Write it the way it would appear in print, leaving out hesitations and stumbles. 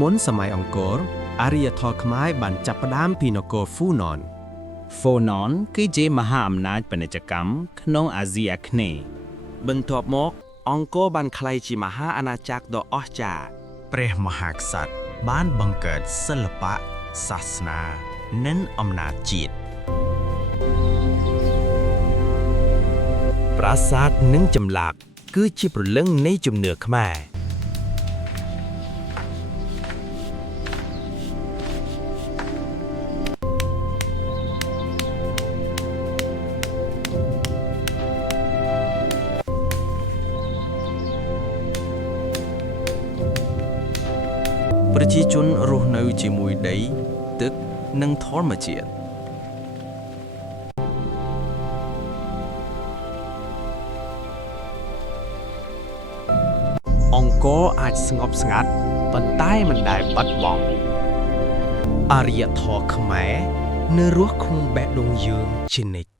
មុនសម័យអង្គរអរិយធម៌ខ្មែរបានចាប់ផ្ដើមពីនគរហ្វូណន ហ្វូណនគឺជាមហាអំណាចពាណិជ្ជកម្មក្នុងអាស៊ីអាគ្នេយ៍ បន្ទាប់មកអង្គរបានក្លាយជាមហាអាណាចក្រដ៏អស្ចារ្យ ព្រះមហាក្សត្របានបង្កើតសិល្បៈសាសនានិងអំណាចជាតិ ប្រាសាទនិងចម្លាក់គឺជាព្រលឹងនៃជំនឿខ្មែរប្រជាជនរស់នៅជាមួយដីទឹកនិងធម្មជាតិអង្គរអាចស្ងប់ស្ងាត់ប៉ុន្តែមិនដែលបាត់បង់អរិយធម៌ខ្មែរនៅរស់ក្នុងបេះដូងយើងជានិច្ច